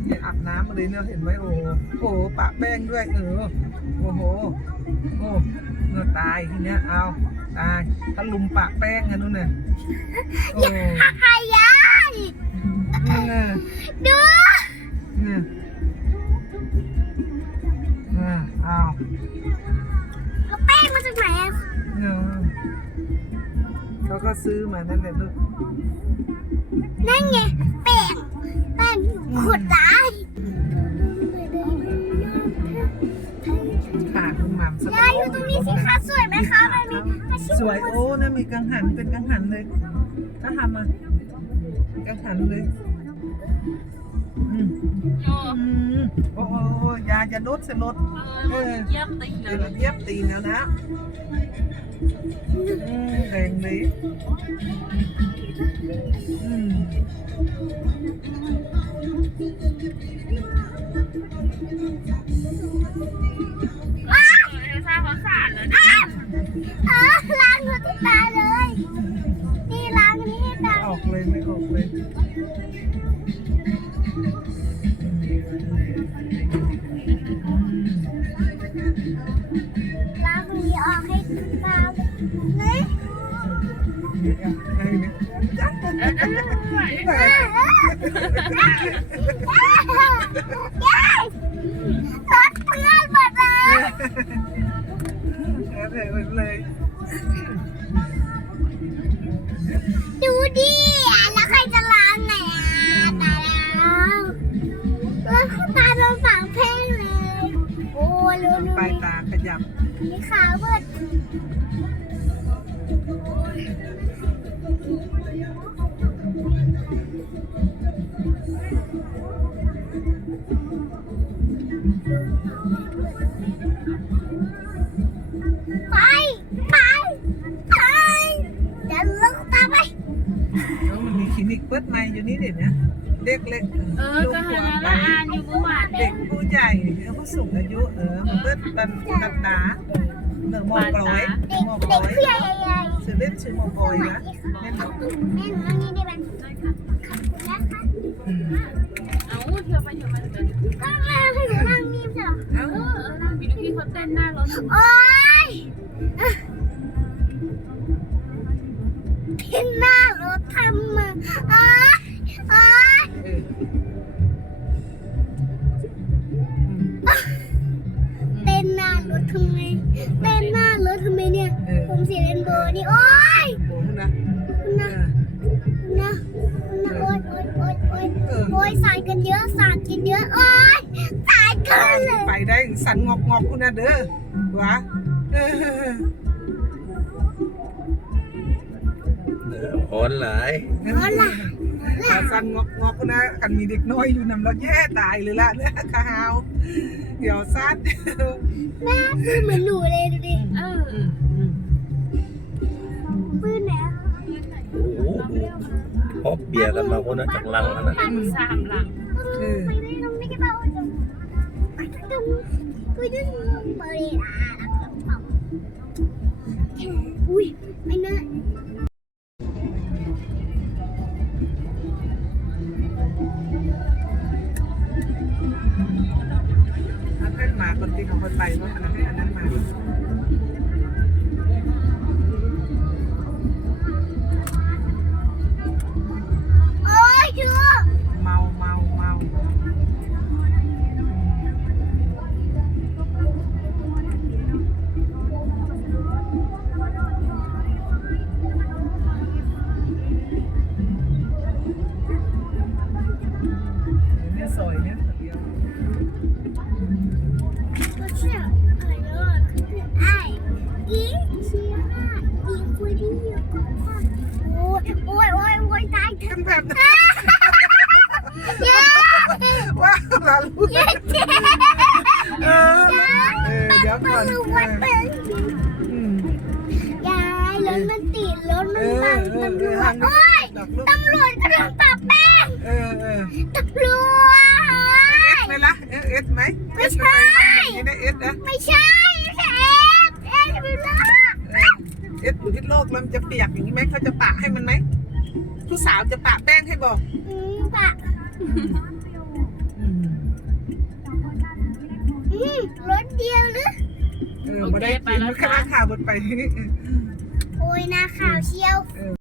เนี่ยอาบน้ำมาเลยเนี่ยเห็นไหมโอ้โหปะแป้งด้วยโอ้โหโอ้เนื้อตายทีเนี้ยเอาตายถ้าลุมปะแป้งกันนู่นน่ะโอ้หายายเนี่ยดูเนี่ยเอาเอาแป้งมาจากไหนอะเนี่ยเขาก็ซื้อมานั่นแหละลูกนั่นไงแป้งขวดตายค่ะคุณหม่ำสยายอยู่ตรงนี้สิคะสวยไหมคะมันมีอาชีพสวยโอ้นะมีกังหันเป็นกังหันเลยถ้าทำอ่ะกังหันเลยโอ้โหยาจะลดเสลดเยี่ยมตีเดี๋ยวเราเย็บตีนแล้วนะแดงเลยสร้างความสะอาดเลยล้างหัวตาเลยนี่ล้างนี้ให้ตาออกเลยไม่ออกเลยล้างนี้ออกให้ตาเลย ยายรถเพื่อนหมดเลย ดูดิแล้วใครจะล้างไหนตายแล้วตาโดนฝังเพลงเลยโอ้ลืมปลายตาขยับมีขาวเบิดไปเดี๋ยวลูกตาไปแล้วมันมีคลินิกเปิดใหม่อยู่นี่เด็ดนะเด็กเล็กก็หาละอ่านอยู่เมื่อวานเด็กผู้ใหญ่ผู้สูงอายุมันเปิดบันตาหมอปลอยเด็กหมอปเด็ลกอยผู้ใหญ่ใหญ่ชื่อเล่นชื่อหมอปลอยนะแม่นแม่หนูนี่ได้เป็นขอบคุณนะคะเอาเที่ยวไปเที่ยวมาเดี๋ยวก็แม่ให้หนูนั่งนี่ใช่หรอเอ้านั่งไปดูพี่เขาเต้นหน้ารถโอ๊ยที่หน้ารถทำมาโอ๊ยเต้นหน้ารถทำไมเต้นหน้ารถทำไมเนี่ยผมสีเรนโบว์นี่โอ๊ยโอ้นะนะโอ๊ยโอ๊ยสายกันเยอะสายกันเยอะโอ๊ยสายกันเลยไปได้สันงอกคุณนะเด้อวะโอนหลายสันงอกคุณนะกันมีเด็กน้อยอยู่นำเราแย่ตายเลยล่ะเนี่ยข้าวเดี๋ยวซัดแม่คือเหมือนหนูเลยดูดิ ปืนไหนโอ้โหพบเบียร์กันมาคนละจากลังนั่นนะสามหลังไปได้ตรงนี้ก็ต้องไปตรงไปได้ตรงบริลาแล้วอุ้ยไม่น่าอันนั้นมาคนที่เขาไปว่าอันนั้นมาโอ้ยชูเมาเนี่ยซอยเนี่ยเดียวเชื่ออะไรเนาะไอ้อีเชื่ออีคุยดีโอ้ยตายเถอะแบบเย้ว้าวลาลูกเย้เจ๊เดี๋ยวก่อนวัดเป็นยายรถมันติดรถมันบังตำรวจโอ้ยตำรวจกำลังปราบแป้งตำรวจไหมล่ะเอสไหมไม่ใช่นี่ได้เอสนะไม่ใช่เอ็ดไม่ได้เอสอยู่ที่โลกแล้วมันจะเปียกอย่างนี้ไหมเขาจะปะให้มันไหมผู้สาวจะปะแป้งให้บอกปะรถเดียวหรือบ่ได้กินมันข้าวบนไปโอ้ยหน้าขาวเชียว